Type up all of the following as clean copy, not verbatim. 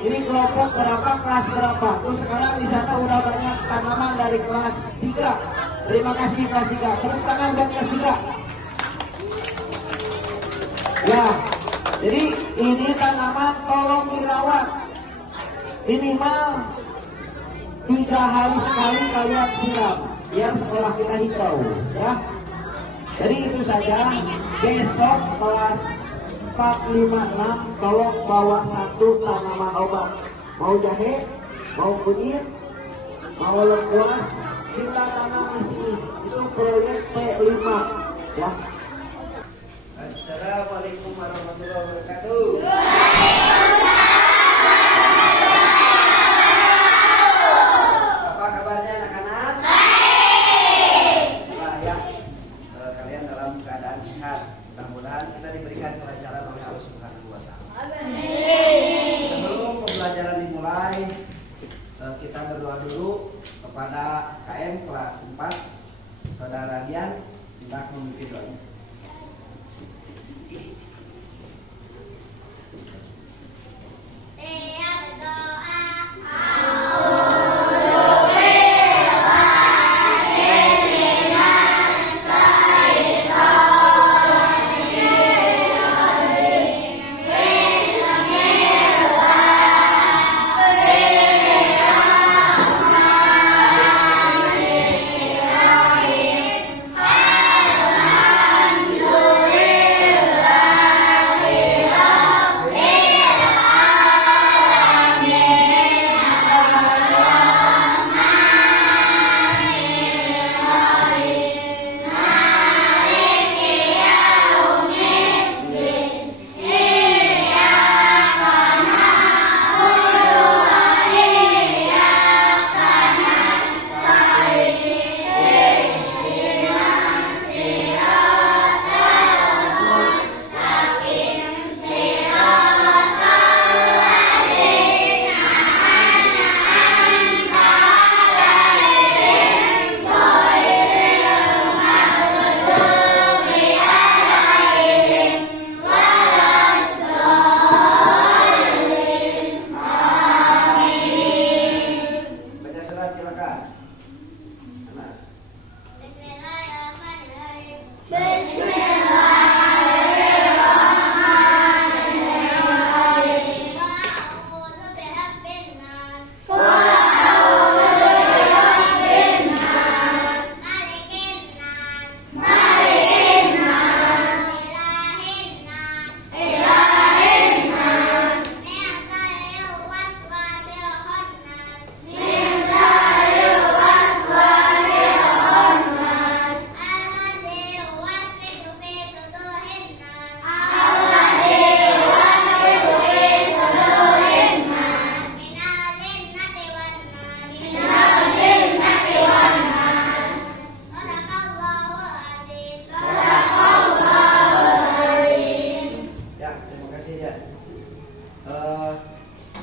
Ini kelompok berapa, kelas berapa? Tuh sekarang di sana udah banyak tanaman dari kelas 3. Terima kasih kelas 3. Tepuk tangan buat kelas 3. Ya, jadi ini tanaman tolong dirawat. Minimal 3 hari sekali kalian siram, biar sekolah kita hijau, ya. Jadi itu saja. Besok kelas 4, 5, 6 tolong bawa 1 tanaman obat. Mau jahe, mau kunyit, mau lengkuas, kita tanam di sini. Itu proyek P5, ya. Assalamualaikum warahmatullahi wabarakatuh. Apa kabarnya anak-anak? Baik. Nah, ya, kalian dalam keadaan sehat. Mudah-mudahan kita diberikan kelancaran oleh Allah Subhanahu wa Ta'ala. Sebelum pembelajaran dimulai, kita berdoa dulu kepada KM kelas 4. Saudara Dian hendak memimpin doanya.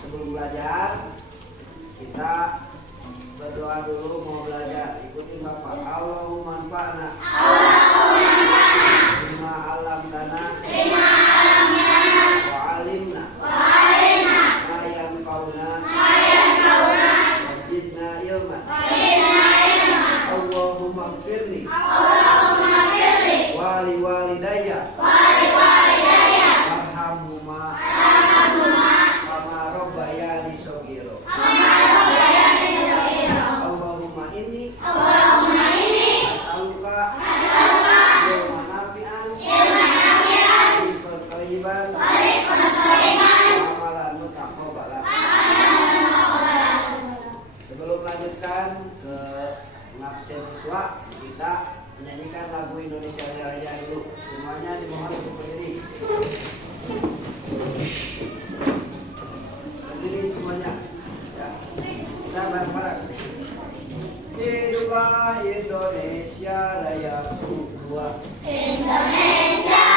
Sebelum belajar kita berdoa dulu, mau belajar. Ikutin Bapak. Allahumma anfa'na bima 'allamtana wa 'allimna ma yanfa'una wa zidna ilma. Allahumma ighfirli wa li walidayya warhamhuma kama rabbayani shaghira. Allahumma inni as'aluka ilman nafi'an rizqan thayyiban amalan mutaqabbalan. Sebelum melanjutkan ke pengabsen siswa, kita menyanyikan lagu Indonesia Raya dulu. Semuanya dimohon untuk berdiri. Berdiri semuanya. Ya. Kita bareng-bareng. Hiduplah Indonesia Raya Dua. Indonesia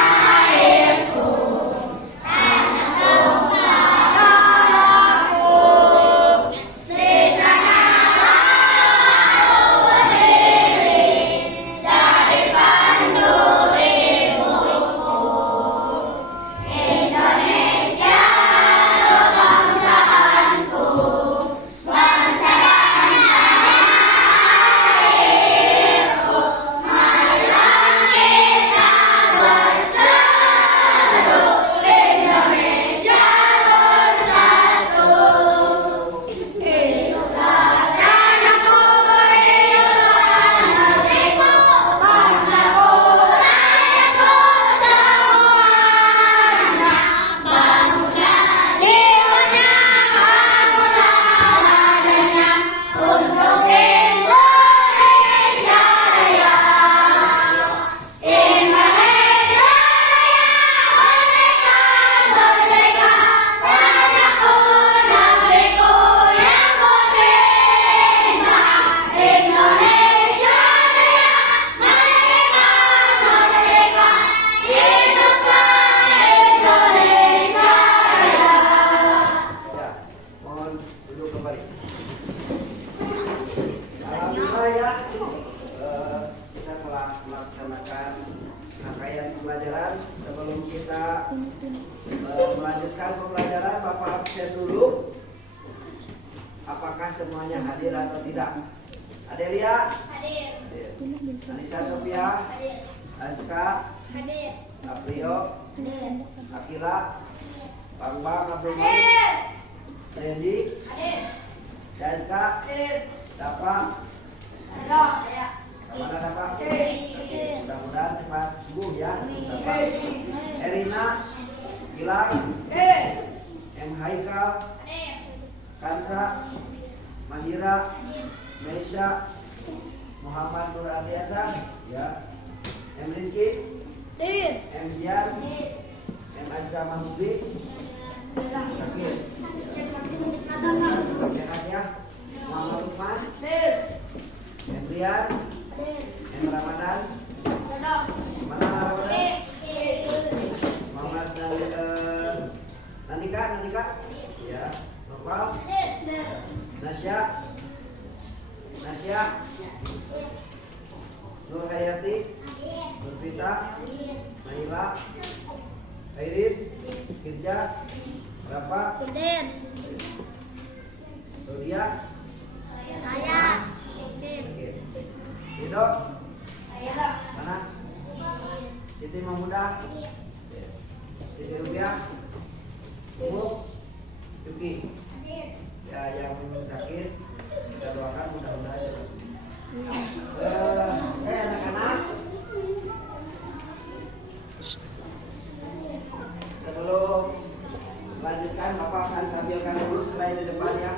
lahirku, tanah tumpahku, di sanalah berdiri dari pandu ibuku. Indonesia Alhamdulillah ya, kita telah melaksanakan rangkaian pembelajaran. Sebelum kita melanjutkan pembelajaran, Bapak absen dulu. Apakah semuanya hadir atau tidak? Adelia? Hadir. Anissa Sofia? Hadir. Azka? Hadir. Aprio? Hadir. Akila? Bambang Abdul Malik? Hadir. Randy? Hadir. Dazka? Hadir. Dapa? Ada. Ada. Kemana Dapa? Hadir. Mudah-mudahan cepat sembuh ya. Dapa. Erina? Gilang? Hadir. M. Haikal? Hadir. Kansa? Mahira? Meisha? Muhammad Nur Adiasa? Ya. M. Rizky? Hadir. M. Dian? M. Azka Mahmudi? Sakit? Sehat ya? Muhammad Lukman? Hadir. M. Rian? Hadir. M. Ramadan? Ada. Mana Ramadan? Hadir. Muhammad Nandika? Ya. Nopal? Hadir. Nasya? Nur Hayati? Nur Vita? Naila? Airin? Kirja? Rafa? Hadir. Rodia? Saya. Hadir. Oke. Rido? Saya. Mana? Siti Mahmuda? Siti Rupiah? Umu? Yuki? Hadir. Ya, yang sakit kita doakan mudah-mudahan. Anak-anak, sebelum lanjutkan, Bapak akan tampilkan dulu slide di depan ya.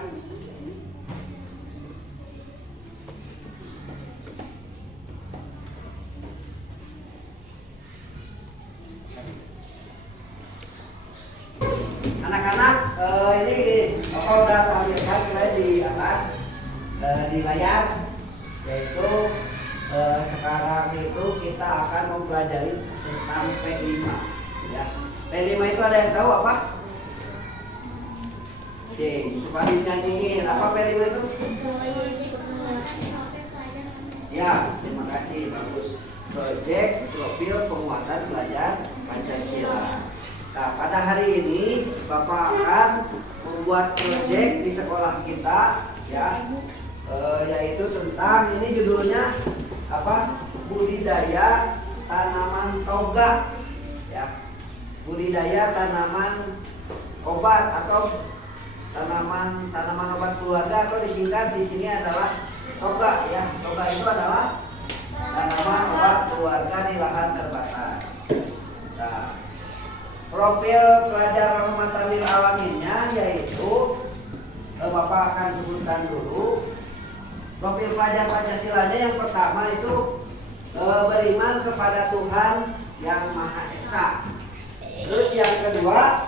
Anak-anak, ini Bapak udah tampilkan slide di atas di layar, yaitu sekarang itu kita akan mempelajari tentang P5 ya. P5 itu ada yang tahu apa? Oke, supaya dinyanyiin apa P5 itu? Ya, terima kasih, bagus. Proyek profil penguatan pelajar Pancasila. Nah, pada hari ini Bapak akan membuat proyek di sekolah kita ya, yaitu tentang, ini judulnya apa? Budidaya tanaman toga ya. Budidaya tanaman obat atau tanaman obat keluarga, atau disingkat di sini adalah toga ya. Toga itu adalah tanaman obat keluarga di lahan terbatas. Nah, profil pelajar rahmatan lil alaminnya yaitu Bapak akan sebutkan dulu. Profil pelajar Pancasilanya yang pertama itu beriman kepada Tuhan yang Maha Esa. Terus yang kedua,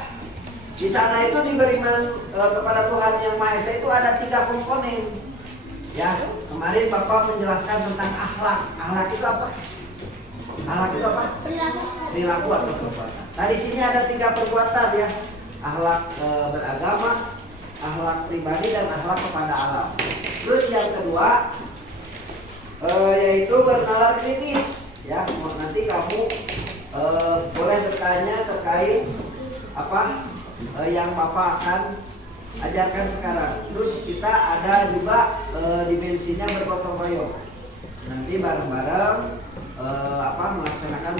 di sana itu beriman kepada Tuhan yang Maha Esa itu ada 3 komponen. Ya, kemarin Bapak menjelaskan tentang akhlak. Akhlak itu apa? Akhlak itu apa? Perilaku atau perbuatan. Nah, di sini ada 3 perbuatan ya. Akhlak beragama, akhlak pribadi, dan akhlak kepada alam. Terus yang kedua yaitu bernalar kritis ya. Nanti kamu boleh bertanya terkait apa yang Bapak akan ajarkan sekarang. Terus kita ada juga dimensinya bergotong royong. Nanti bareng-bareng melaksanakan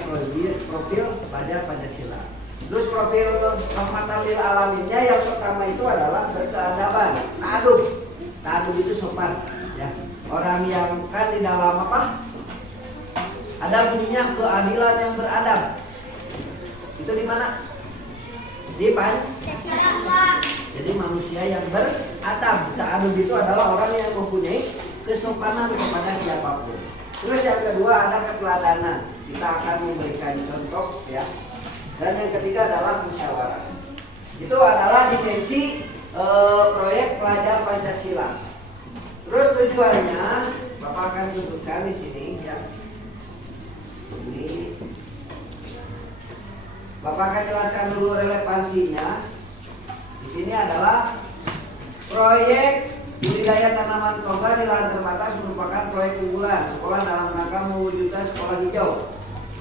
profil pelajar Pancasila. Terus profil rahmatan lil alaminnya yang pertama itu adalah berkeadaban. Ta'adub itu sopan ya. Orang yang kan di dalam apa? Ada bunyinya keadilan yang beradab. Itu di mana? Di Pancasila. Jadi manusia yang beradab. Ta'adub itu adalah orang yang mempunyai kesopanan kepada siapapun. Terus yang kedua ada keteladanan. Kita akan memberikan contoh ya. Dan yang ketiga adalah musyawarah. Itu adalah dimensi proyek pelajar Pancasila. Terus tujuannya Bapak akan sebutkan di sini ya. Ini Bapak akan jelaskan dulu relevansinya. Di sini adalah proyek Budidaya tanaman toga di lahan terbatas merupakan proyek unggulan sekolah dalam rangka mewujudkan sekolah hijau.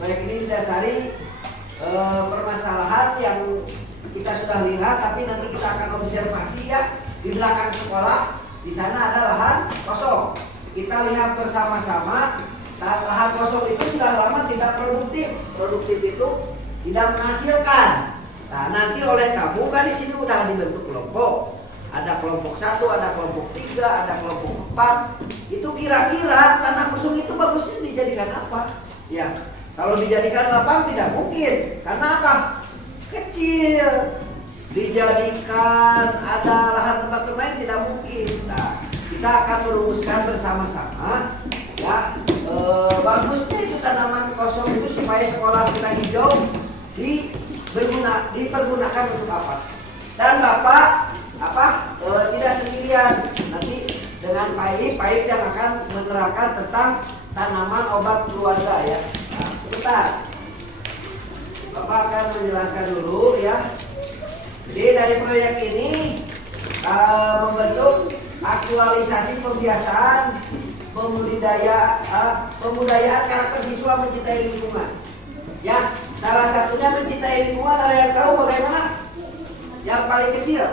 Proyek ini didasari permasalahan yang kita sudah lihat, tapi nanti kita akan observasi ya di belakang sekolah. Di sana ada lahan kosong. Kita lihat bersama-sama, lahan kosong itu sudah lama tidak produktif. Produktif itu tidak menghasilkan. Nah, nanti oleh kamu kan di sini udah dibentuk kelompok. Ada kelompok 1, ada kelompok 3, ada kelompok 4. Itu kira-kira tanah kosong itu bagusnya dijadikan apa? Ya, kalau dijadikan lapang tidak mungkin. Karena apa? Kecil. Dijadikan ada lahan tempat bermain tidak mungkin. Nah, kita akan merumuskan bersama-sama. Ya, bagusnya itu tanaman kosong itu supaya sekolah kita hijau dipergunakan untuk apa? Dan Bapak tidak sendirian, nanti dengan Paip yang akan menerangkan tentang tanaman obat keluarga ya. Nah, sebentar, Bapak akan menjelaskan dulu ya. Jadi dari proyek ini membentuk aktualisasi pembiasaan pembudayaan karakter siswa mencintai lingkungan. Ya, salah satunya mencintai lingkungan. Ada yang tahu bagaimana? Yang paling kecil.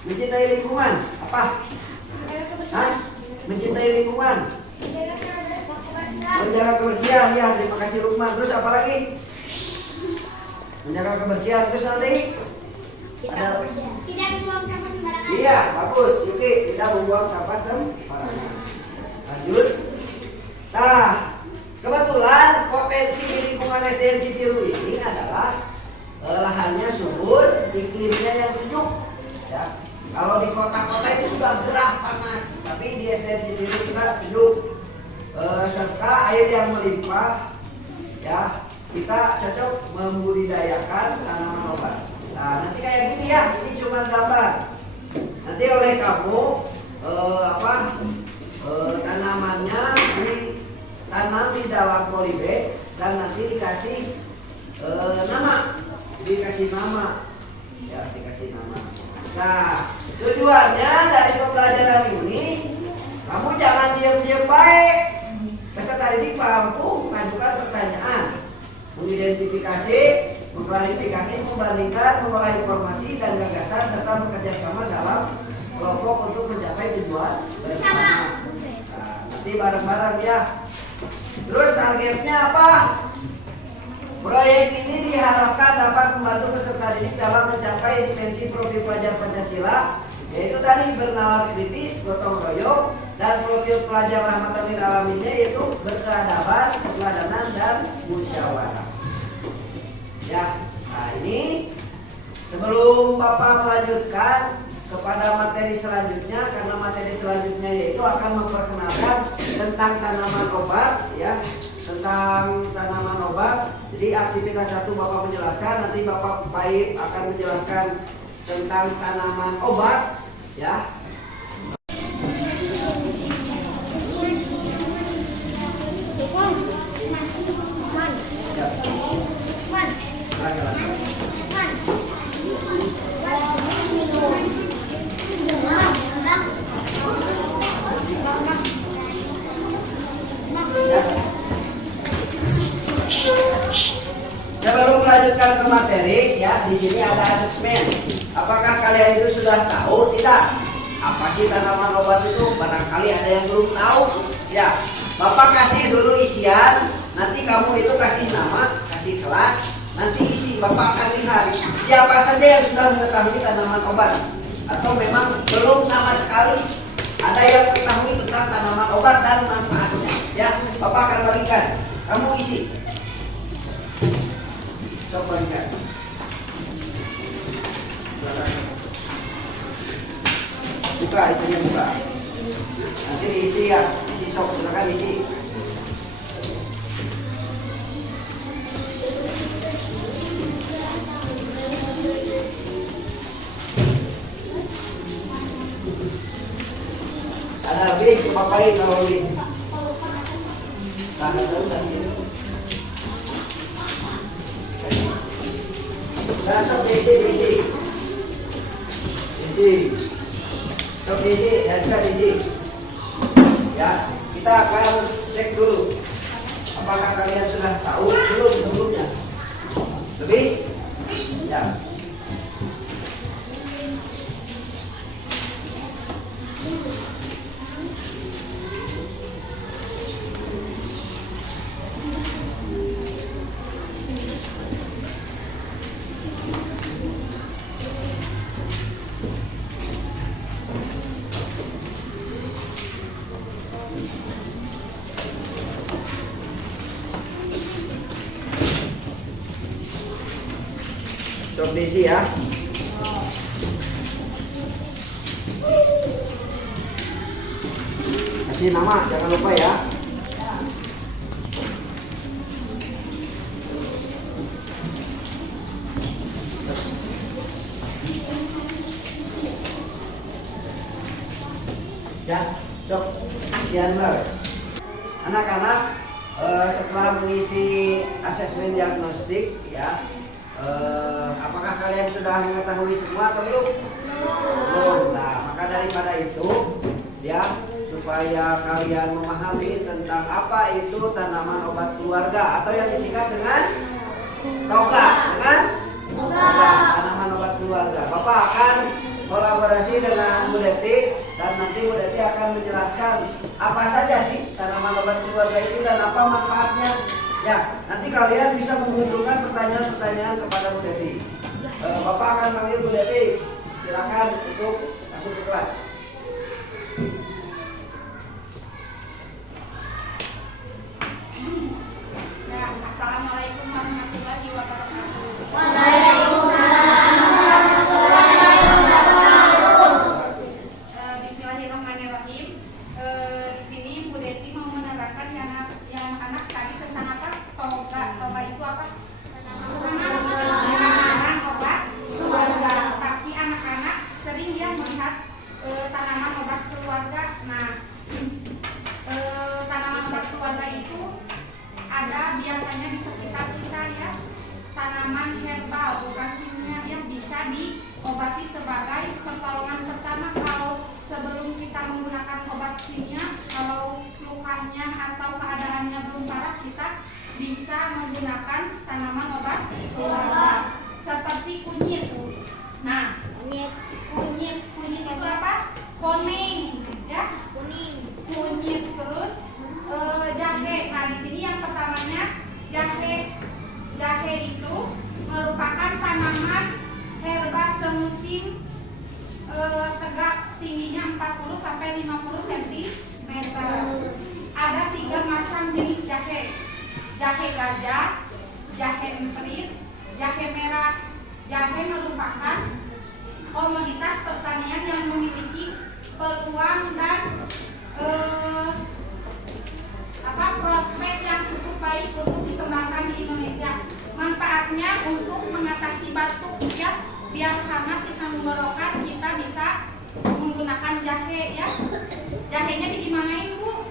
Mencintai lingkungan apa? Mencintai lingkungan. Menjaga kebersihan ya, terima kasih Lukman. Terus apa lagi? Menjaga kebersihan. Terus nanti Tidak membuang sampah sembarangan. Iya, bagus. Yuki, tidak membuang sampah sembarangan. Lanjut. Nah, kebetulan potensi di lingkungan SDN Citiru ini adalah lahannya subur, iklimnya yang sejuk. Ya. Kalau di kota-kota itu sudah gerah panas, tapi di SDN Citiru kita sejuk, serta air yang melimpah. Ya, kita cocok membudidayakan tanaman obat. Nah, nanti kayak gini ya, ini cuma gambar. Nanti oleh kamu tanamannya ditanam di dalam polybag dan nanti dikasih nama, ya, dikasih nama. Nah, tujuannya dari pembelajaran ini, kamu jangan diam-diam baik. Peserta didik mampu mengajukan pertanyaan, mengidentifikasi, mengklarifikasi, membandingkan, mengolah informasi dan gagasan serta bekerja sama dalam kelompok untuk mencapai tujuan bersama. Nah, nanti bareng-bareng ya. Terus targetnya apa? Proyek ini diharapkan dapat membantu peserta didik dalam mencapai dimensi profil pelajar Pancasila, yaitu tadi bernalar kritis, gotong royong, dan profil pelajar rahmatan lil alaminnya yaitu berkeadaban, keteladanan, dan musyawarah. Ya, nah ini sebelum Bapak melanjutkan kepada materi selanjutnya, karena materi selanjutnya yaitu akan memperkenalkan tentang tanaman obat, ya, tentang tanaman obat. Jadi aktivitas 1 Bapak menjelaskan, nanti Bapak Paip akan menjelaskan tentang tanaman obat, ya. Sebelum melanjutkan ke materi, ya, di sini ada asesmen. Apakah kalian itu sudah tahu? Tidak. Apa sih tanaman obat itu? Barangkali ada yang belum tahu. Ya, Bapak kasih dulu isian. Nanti kamu itu kasih nama, kasih kelas. Nanti isi, Bapak akan lihat siapa saja yang sudah mengetahui tanaman obat, atau memang belum sama sekali ada yang mengetahui tentang tanaman obat dan manfaatnya. Ya, Bapak akan bagikan. Kamu isi. Coba lihat. Buka, itunya buka. Nanti diisi ya, isi sok, silakan isi. Ada lebih, papain kalau lebih. Tahan dulu tadi. Isi. Coba diisi, dan juga diisi. Ya, kita akan cek dulu. Apakah kalian sudah tahu belum sebelumnya? Lebih? Ya. Coba diisi ya. Kasih nama, jangan lupa ya. Ya, Dok. Sekian lah. Anak-anak, setelah mengisi asesmen diagnostik ya, apakah kalian sudah mengetahui semua atau belum? Belum. Nah, maka daripada itu, ya, supaya kalian memahami tentang apa itu tanaman obat keluarga atau yang disingkat dengan TOGA, dengan TOGA, tanaman obat keluarga. Bapak akan kolaborasi dengan Bu Deti dan nanti Bu Deti akan menjelaskan apa saja sih tanaman obat keluarga itu dan apa manfaatnya. Ya, nanti kalian bisa mengumpulkan pertanyaan-pertanyaan kepada Bu Deti. Bapak akan panggil Bu Deti. Silakan untuk masuk ke kelas. Ya, Assalamualaikum warahmatullahi wabarakatuh. Waalaikumsalam warahmatullahi wabarakatuh. Bismillahirrahmanirrahim. Di sini Bu Deti mau menerangkan yang anak tadi tentang apa? Toga. Toga itu apa? Tanaman obat keluarga. Pasti anak-anak sering ya melihat tanaman obat keluarga. Nah, tanaman obat keluarga itu ada biasanya di sekitar kita ya, tanaman herbal bukan kimia yang bisa diobati sebagai pertolongan pertama kalau sebelum kita menggunakan obat kimia. Kalau lukanya atau keadaannya belum parah, kita bisa menggunakan tanaman obat keluarga seperti kunyit. Nah, kunyit itu apa? Kuning ya, kunyit terus jahe. Nah, di sini yang pertamanya jahe. Jahe itu merupakan tanaman herba semusim, tegak tingginya 40 sampai 50 cm. Ada 3 macam jenis jahe. Jahe gajah, jahe emprit, jahe merah. Jahe merupakan komoditas pertanian yang memiliki peluang dan prospek yang cukup baik untuk dikembangkan di Indonesia. Manfaatnya untuk mengatasi batuk ya, biar hangat di tenggorokan kita bisa menggunakan jahe ya. Jahenya digimanain Bu?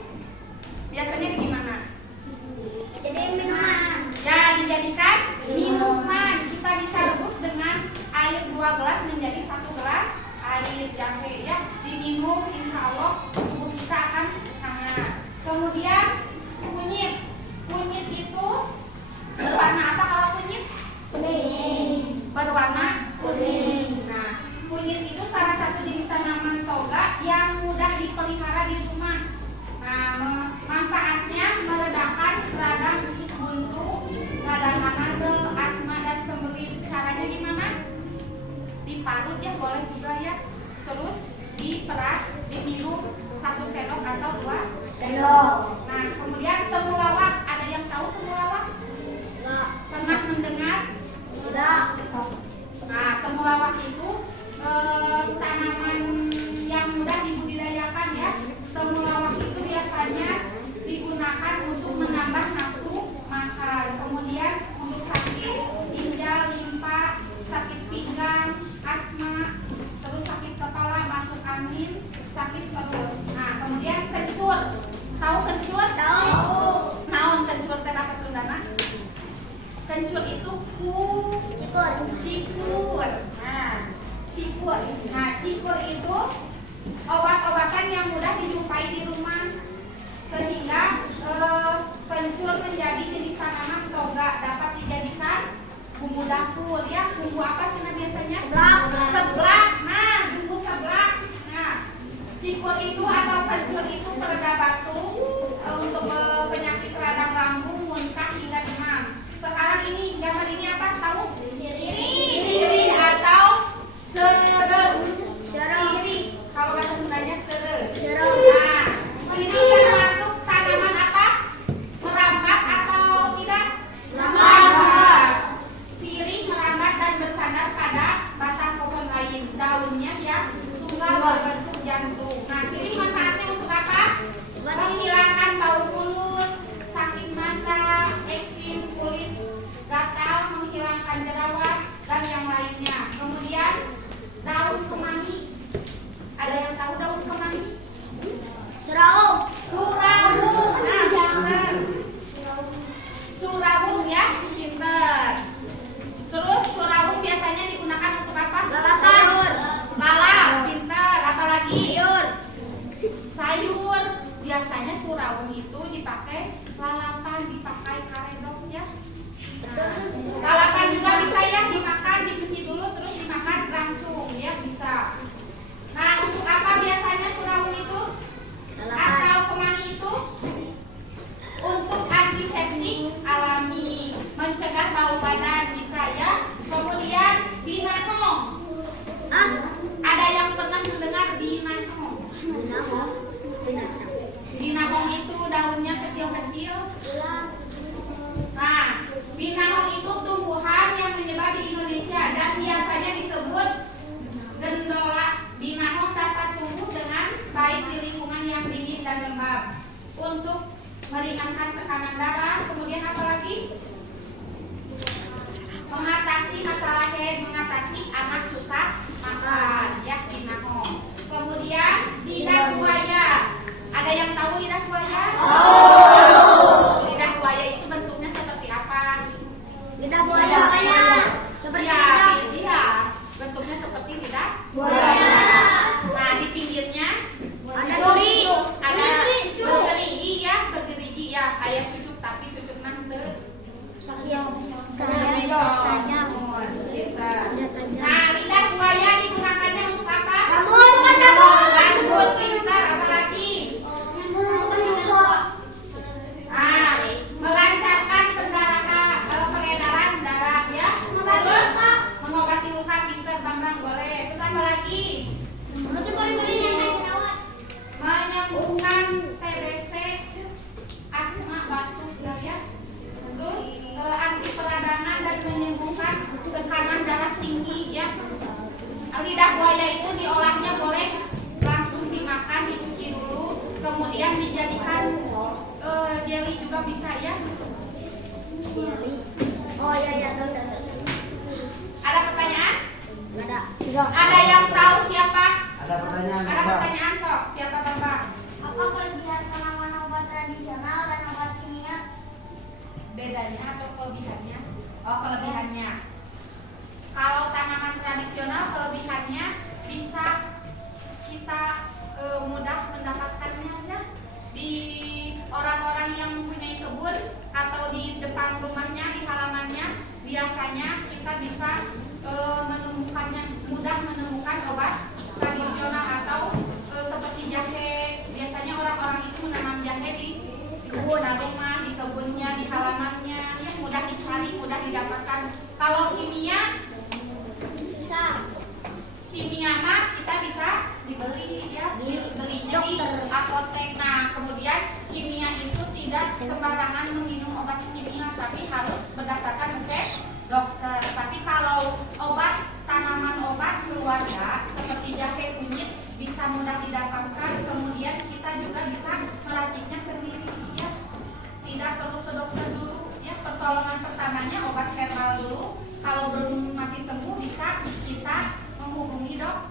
Biasanya digimana? Jadiin minuman. Ya, dijadikan minuman. Kita bisa rebus dengan air 2 gelas menjadi 1 gelas air jahe ya. Diminum, insya Allah tubuh kita akan hangat. Kemudian kunyit. Kunyit itu berwarna apa kalau kunyit? Kuning. Berwarna kuning. Nah, kunyit itu salah satu jenis tanaman toga yang mudah dipelihara di rumah. Nah, manfaatnya meredakan radang usus buntu, radang hamil, asma dan sembelit. Caranya gimana? Diparut ya, boleh juga ya. Terus diperas, diminum 1 sendok atau 2 Sendok. Nah, kemudian temulawak. Ada yang tahu temulawak? Enggak. Pernah mendengar? Tidak. Nah, temulawak itu tanaman yang mudah dibudidayakan ya. Temulawak itu biasanya digunakan untuk menambah nafsu makan. Kemudian untuk sakit ginjal, limpa, sakit pinggang, asma, terus sakit kepala, masuk angin, sakit perut. Nah, kemudian kencur. Tahu kencur? Tahu. Naon kencur teh bahasa Sundana? Kencur itu Cikur. cikur. Nah, cikur kencur itu pereda batuk, untuk penyakit radang lambung, muntah hingga demam. Sekarang ini gambar ini apa? Tahu? Sirih atau serem. Sirih. Kalau bahasa Sundanya serem. Nah, sirih termasuk tanaman apa? Merambat atau tidak? Merambat. Sirih merambat dan bersandar pada batang pohon lain. Daunnya ya tunggal berbentuk jantung. Nah, sirih manfaatnya untuk apa? Menghilangkan bau mulut, sakit mata, eksim, kulit gatal, menghilangkan jerawat dan yang lainnya. Kemudian daun kemangi. Ada yang tahu daun kemangi? Serawung. Surawung. Nah, pinter. Surawung ya, pinter. Terus surawung biasanya digunakan untuk apa? Lalapan. Lalap, pinter. Apalagi? Sayur. Biasanya surawung itu dipakai lalapan, dipakai karedok ya. Lalapan juga bisa ya dimakan, dicuci dulu terus dimakan langsung ya bisa. Nah, untuk apa biasanya surawung itu? Atau kemangi itu? Untuk antiseptik alami, mencegah bau badan bisa ya. Kemudian binahong. Ada yang pernah mendengar binahong? Binahong itu daunnya kecil-kecil. Nah, binahong itu tumbuhan yang menyebar di Indonesia dan biasanya disebut gendola. Binahong dapat tumbuh dengan baik di lingkungan yang dingin dan lembab untuk meringankan tekanan darah. Kemudian apa lagi? Mengatasi masalah head, mengatasi anak susah makan ya binahong. Kemudian lidah buaya. Ada yang tahu lidah buaya? Lidah buaya itu bentuknya seperti apa? Lidah buaya. Seperti Ya, lidah. iya. Bentuknya seperti lidah buaya. Nah, di pinggirnya Ada duri. ada bergerigi ya, bergerigi ya, kayak cucuk tapi cucuk nang Tajam. Nah, lidah buaya digunakannya untuk apa? Rambut, bukan rambut. Rambut, pintar. Apalagi? Melancarkan peredaran darah ya. Terus mengobati luka, pintar Bambang boleh. Terus apa lagi? Menyembuhkan TBC, asma, batuk ya. Terus anti peradangan dan menyembuhkan tekanan darah tinggi ya. Lidah buaya itu diolahnya boleh langsung dimakan, dicuci dulu, kemudian dijadikan jelly juga bisa ya. Oh iya, tahu. Ada pertanyaan? Enggak ada. Ada yang tahu siapa? Ada pertanyaan, Ada Bapak? pertanyaan sok. Siapa Bapak? Apa kelebihan tanaman obat tradisional dan obat kimia? Bedanya atau kelebihannya? Oh, kelebihannya. Kalau tanaman tradisional kelebihannya bisa kita mudah mendapatkannya ya di orang-orang yang mempunyai kebun atau di depan rumahnya, di halamannya. Biasanya kita bisa menemukannya, mudah menemukan obat tradisional atau seperti jahe. Biasanya orang-orang itu menanam jahe di sekitar rumah, di kebunnya, di halamannya, ya mudah dicari, mudah didapatkan. Kalau kimia mah kita bisa dibeli ya, belinya di apotek. Nah, kemudian kimia itu tidak sembarangan meminum obat kimia, tapi harus berdasarkan resep dokter. Tapi kalau obat tanaman obat keluarga seperti jahe kunyit bisa mudah didapatkan. Kemudian kita juga bisa meraciknya sendiri ya, tidak perlu ke dokter dulu ya. Pertolongan pertamanya obat herbal dulu. Kalau belum masih sembuh bisa kita menghubungi dokter.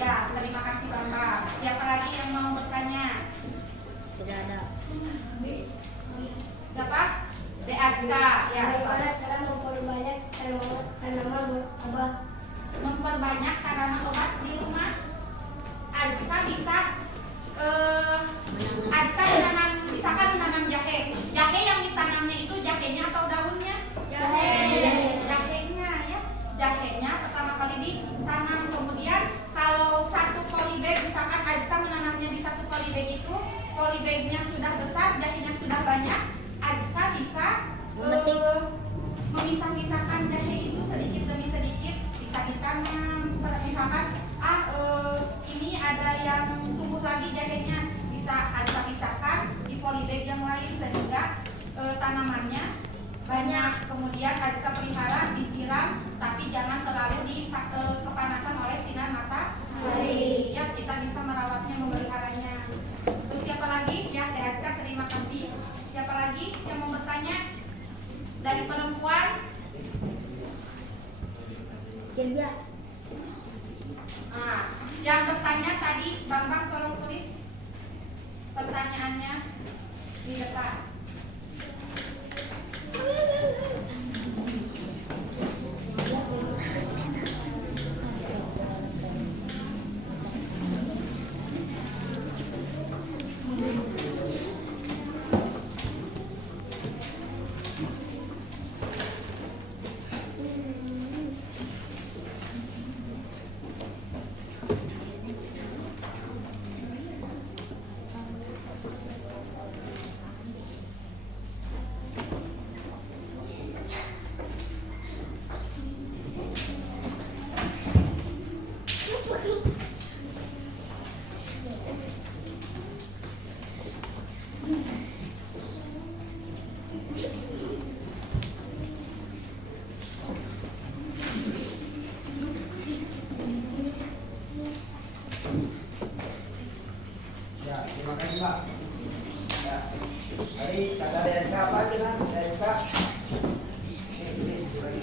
Ya, terima kasih Bapak. Siapa lagi yang mau bertanya? Tidak ada. Siapa? DSK ya. Bagaimana cara memperbanyak tanaman obat? Memperbanyak tanaman obat di rumah. Ajka bisa Ajka menanam, misalkan menanam jahe. Jahe yang ditanamnya itu jahenya atau daunnya? Jahenya ya. Jahenya pertama kali ditanam. Kemudian kalau satu polybag misalkan Ajka menanam misalkan ini ada yang tumbuh lagi jahenya, bisa pisahkan di polybag yang lain sehingga tanamannya banyak. Kemudian jika pelihara disiram, tapi jangan terlalu kepanasan oleh sinar matahari. Ya, kita bisa merawatnya, memeliharanya. Terus siapa lagi? Ya, Dehazka, terima kasih. Siapa lagi yang mau bertanya? Dari perempuan? Ya. Nah, yang bertanya tadi, Bambang tolong tulis pertanyaannya di depan. Terima kasih Pak. Ya, tadi kata DNK apa kita? DNK. Sini lagi.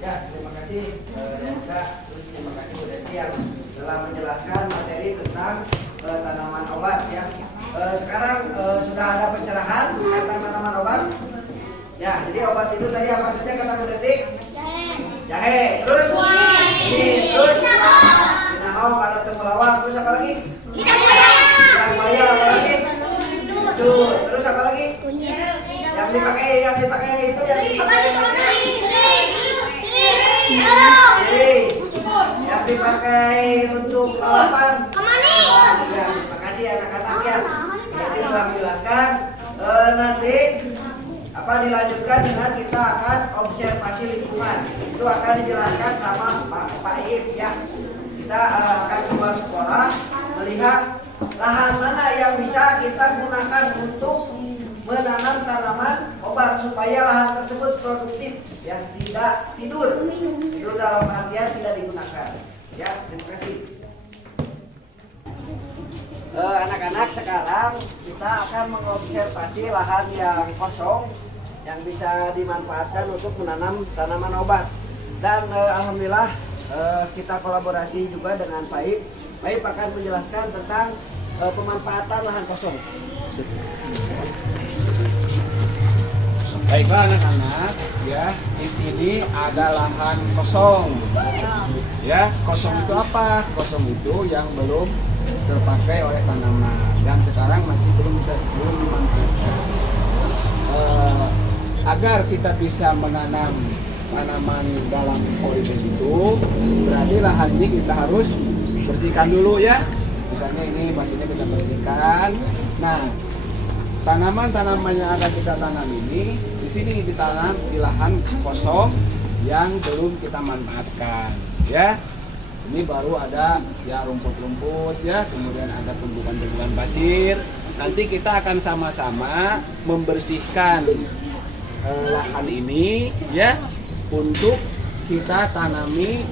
Ya, terima kasih DNK. Terima kasih Bu Denti yang telah menjelaskan materi tentang tanaman obat ya. Sekarang sudah ada pencerahan tentang tanaman obat. Ya, jadi obat itu tadi apa saja kata Bu Denti? Jahe. Terus? Ini. Terus? Sinahau, ada temulawak. Terus apa lagi? Lidah buaya. Apa lagi? Cut. Terus apa lagi? Yang dipakai itu yang dipakai. Yang dipakai untuk lalapan. Ya, terima kasih anak-anak ya. Jadi telah menjelaskan. Nanti dilanjutkan dengan kita akan observasi lingkungan. Itu akan dijelaskan sama Pak Iip ya. Kita akan keluar sekolah melihat lahan mana yang bisa kita gunakan untuk menanam tanaman obat supaya lahan tersebut produktif yang tidak tidur dalam artian tidak digunakan ya. Terima kasih anak-anak. Sekarang kita akan mengobservasi lahan yang kosong yang bisa dimanfaatkan untuk menanam tanaman obat dan alhamdulillah kita kolaborasi juga dengan Pak Iip. Pak Iip akan menjelaskan tentang pemanfaatan lahan kosong. Baiklah anak-anak, ya di sini ada lahan kosong. Ya, kosong itu apa? Kosong itu yang belum terpakai oleh tanaman dan sekarang masih belum dimanfaatkan. Agar kita bisa menanam tanaman dalam polybag itu, berarti lahan ini kita harus bersihkan dulu ya. Misalnya ini pastinya kita bersihkan. Nah, tanaman-tanaman yang akan kita tanam ini di sini ditanam di lahan kosong yang belum kita manfaatkan ya. Ini baru ada ya rumput-rumput ya, kemudian ada tumbukan-tumbukan pasir. Nanti kita akan sama-sama membersihkan lahan ini ya untuk kita tanami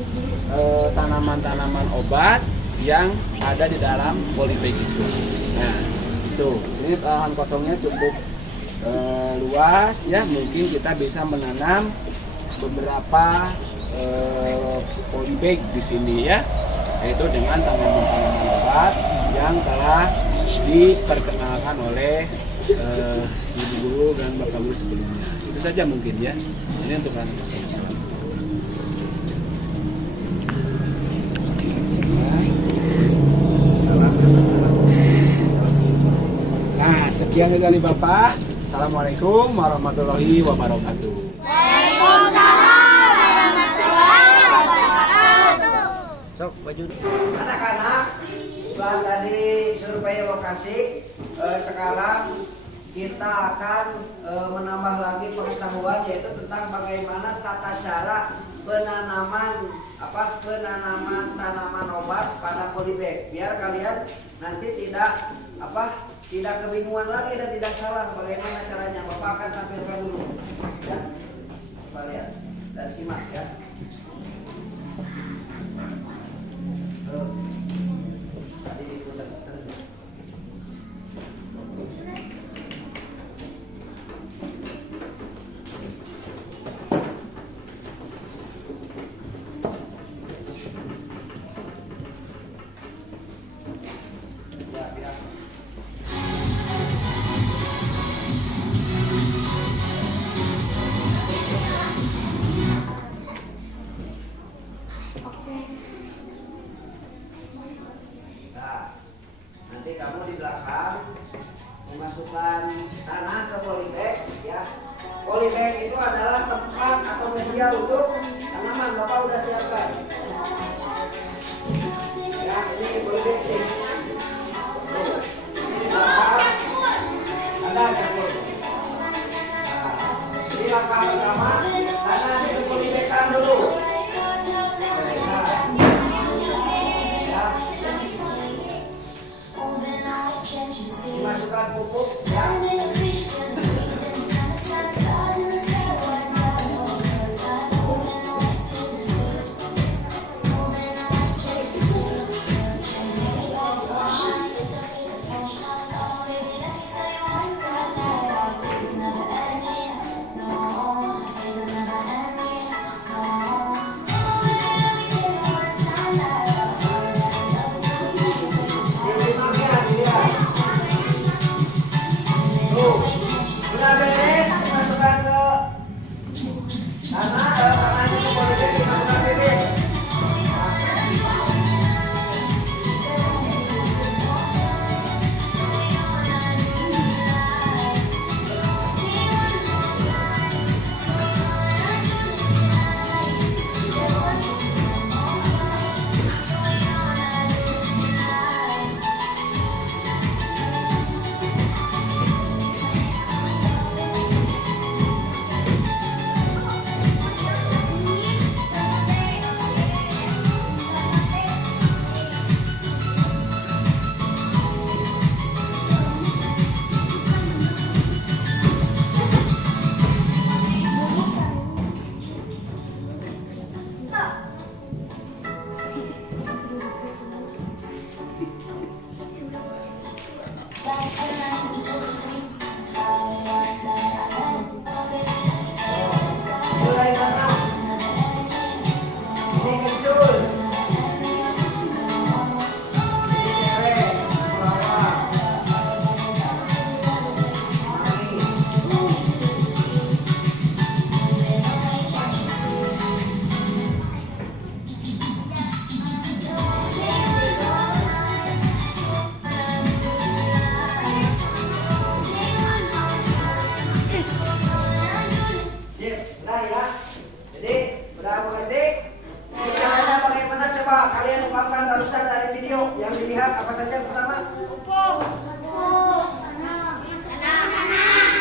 tanaman-tanaman obat yang ada di dalam polybag itu. Nah, itu sini lahan kosongnya cukup luas ya, mungkin kita bisa menanam beberapa polybag di sini ya, yaitu dengan tanaman-tanaman obat yang telah diperkenalkan oleh ibu guru dan bapak guru sebelumnya. Itu saja mungkin ya. Ini untuk anak SMP. Nah, sekian dari Bapak. Assalamualaikum warahmatullahi wabarakatuh. Waalaikumsalam warahmatullahi wabarakatuh. Sok baju anak-anak setelah tadi survei lokasi, sekarang kita akan menambah lagi pengetahuan, yaitu tentang bagaimana tata cara penanaman tanaman obat pada polybag, biar kalian nanti tidak kebingungan lagi dan tidak salah bagaimana caranya. Bapak akan tampilkan dulu ya, Bapak lihat dan simak ya. Tadi diputar. Nanti kamu di belakang memasukkan tanah ke polybag ya. Polybag itu adalah tempat atau media untuk tanaman. Bapak udah siapkan. Ya, ini polybag nih. Ini di belakang ada campur. Nah, ini langkah pertama, tanah di polybagkan dulu. Dimasukkan pupuk ya. Sudah beres, dimasukkan ke tanah, tanahnya ke polybag, dimasukkan bibit. Mulai tanam. Ini kencur. Ini cewek, bawah. Mari. Sip, udah ya. Jadi, udah mengerti? Ini caranya bagaimana, coba kalian ungkapkan barusan dari video yang dilihat apa saja yang pertama?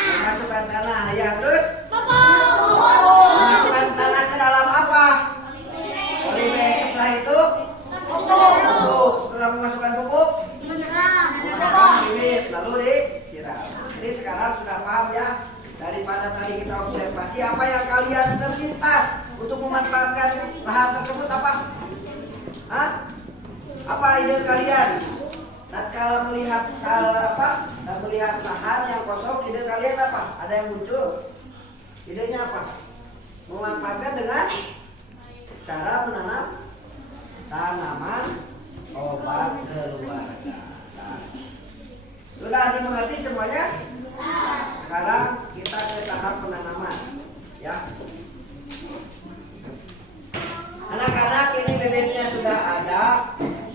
Memasukkan tanah, ya terus? Memasukkan tanah ke dalam apa? Polybag. Setelah itu? Pupuk. Setelah memasukkan pupuk? Memasukkan bibit, lalu disiram. Jadi sekarang sudah paham ya? Daripada tadi kita observasi, apa yang kalian terlintas untuk memanfaatkan lahan tersebut apa? Hah? Apa ide kalian? Tatkala melihat melihat lahan yang kosong, ide kalian apa? Ada yang muncul? Idenya apa? Memanfaatkan dengan cara menanam tanaman obat keluarga. Nah, sudah dimengerti semuanya? Sekarang kita ke tahap penanaman, ya. Anak-anak, ini bibitnya sudah ada,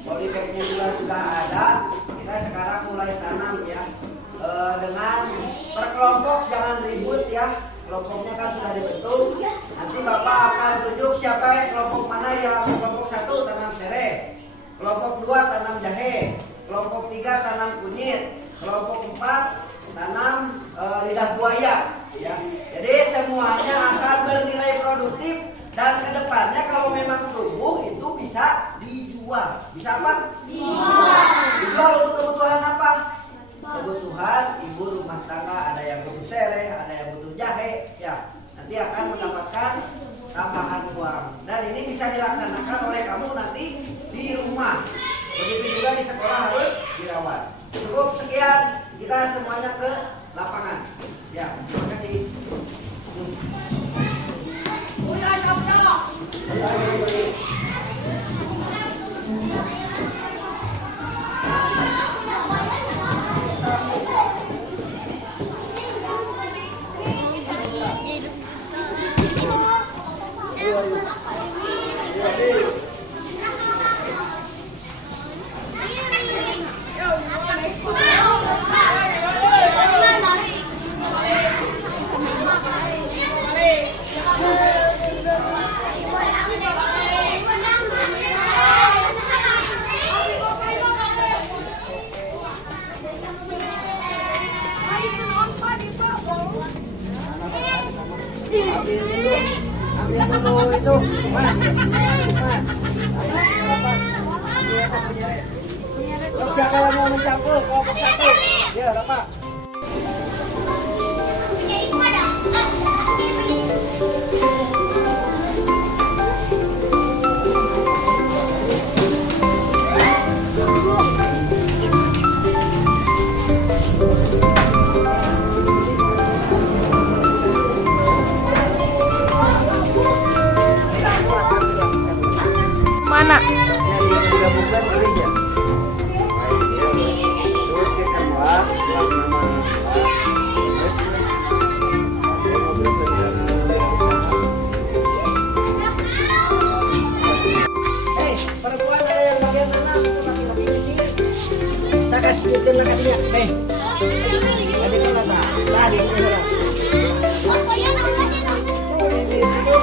polybagnya juga sudah ada. Kita sekarang mulai tanam ya, dengan per kelompok, jangan ribut ya. Kelompoknya kan sudah dibentuk. Nanti Bapak akan tunjuk siapa yang kelompok mana yang kelompok 1 tanam serai, kelompok 2 tanam jahe, kelompok 3 tanam kunyit, kelompok 4 tanam lidah buaya ya. Jadi semuanya akan bernilai produktif dan kedepannya kalau memang tumbuh itu bisa dijual. Bisa apa? Dijual untuk kebutuhan apa? Kebutuhan ibu rumah tangga, ada yang butuh serai, ada yang butuh jahe ya. Nanti akan mendapatkan tambahan uang. Dan ini bisa dilaksanakan oleh kamu nanti di rumah. Begitu juga di sekolah harus dirawat. Cukup sekian, kita semuanya ke lapangan. Ya, terima kasih. Ambil dulu itu, siapa yang mau mencampur kelompok 1? Ya, Bapak. Mana? Yang digabungkan berinya. Oke, kedua, perempuan ada yang bagian tanam itu laki-lakinya sih. Kita kasih ikan laki-lakinya. Tadi kan kata, tadi kan kata. Tuh, ini itu.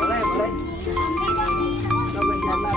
Boleh, boleh. Coba siapa?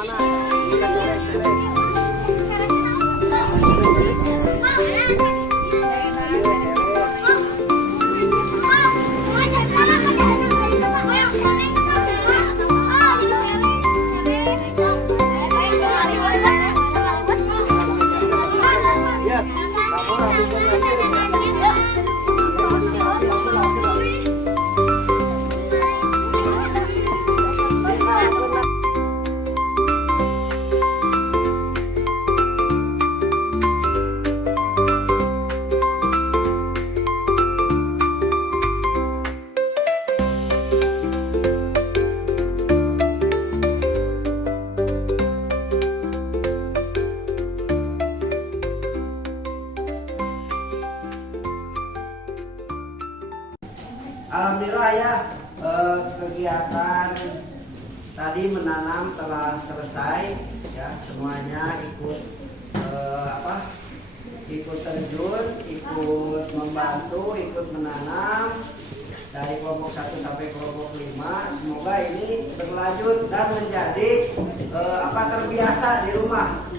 mana? Kita seret-seret. Iya, kamu langsung berhasil. Alhamdulillah ya, kegiatan tadi menanam telah selesai ya, semuanya ikut ikut terjun, ikut membantu, ikut menanam dari kelompok 1 sampai kelompok 5. Semoga ini berlanjut dan menjadi terbiasa di rumah.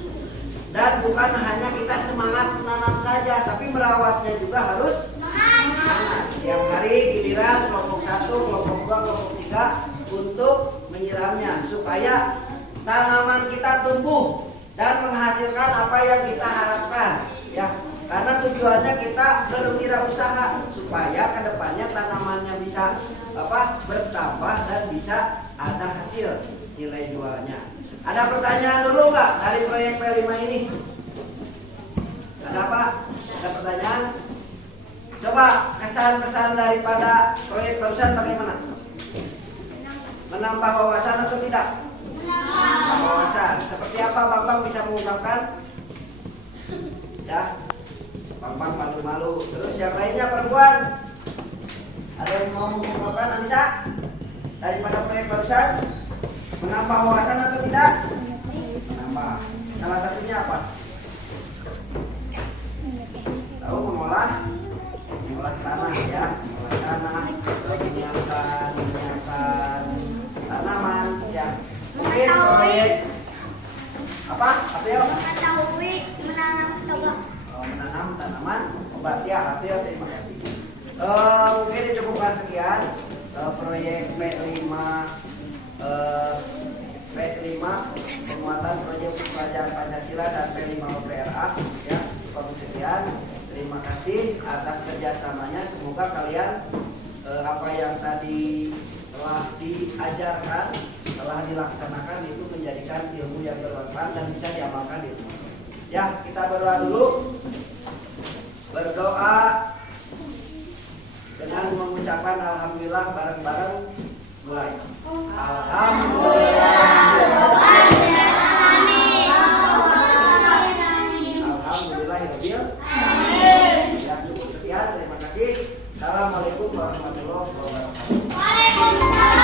Dan bukan hanya kita semangat menanam saja, tapi merawatnya juga harus semangat. Tiap hari giliran kelompok 1, kelompok 2, kelompok 3 untuk menyiramnya supaya tanaman kita tumbuh dan menghasilkan apa yang kita harapkan ya. Karena tujuannya kita berwirausaha supaya kedepannya tanamannya bisa bertambah dan bisa ada hasil nilai jualnya. Ada pertanyaan dulu nggak dari proyek P5 ini? Ada apa? Ada pertanyaan? Coba kesan-kesan daripada proyek barusan bagaimana? Menambah wawasan atau tidak? Menambah wawasan. Seperti apa Bang bisa mengungkapkan? Ya, Bang malu-malu. Terus yang lainnya perempuan? Ada yang mau mengungkapkan, Anissa? Daripada proyek barusan? Menambah wawasan atau tidak? Menambah. Salah satunya apa? Tahu mengolah tanah ya, mengolah tanah, menyiapkan tanaman ya. Mungkin proyek apa? April? Mengetahui menanam obat. Menanam tanaman obat ya, April. Terima kasih. Mungkin dicukupkan sekian proyek P5 penguatan proyek pelajaran Pancasila dan P5 PRA ya. Cukup sekian. Terima kasih atas kerjasamanya. Semoga kalian apa yang tadi telah diajarkan, telah dilaksanakan itu menjadikan ilmu yang bermanfaat dan bisa diamalkan di rumah. Ya, kita berdoa dulu. Berdoa dengan mengucapkan alhamdulillah bareng-bareng. Mulai. Alhamdulillah. Alhamdulillahirabbil alamin. Ya, cukup sekian. Terima kasih. Assalamualaikum warahmatullahi wabarakatuh. Waalaikumsalam.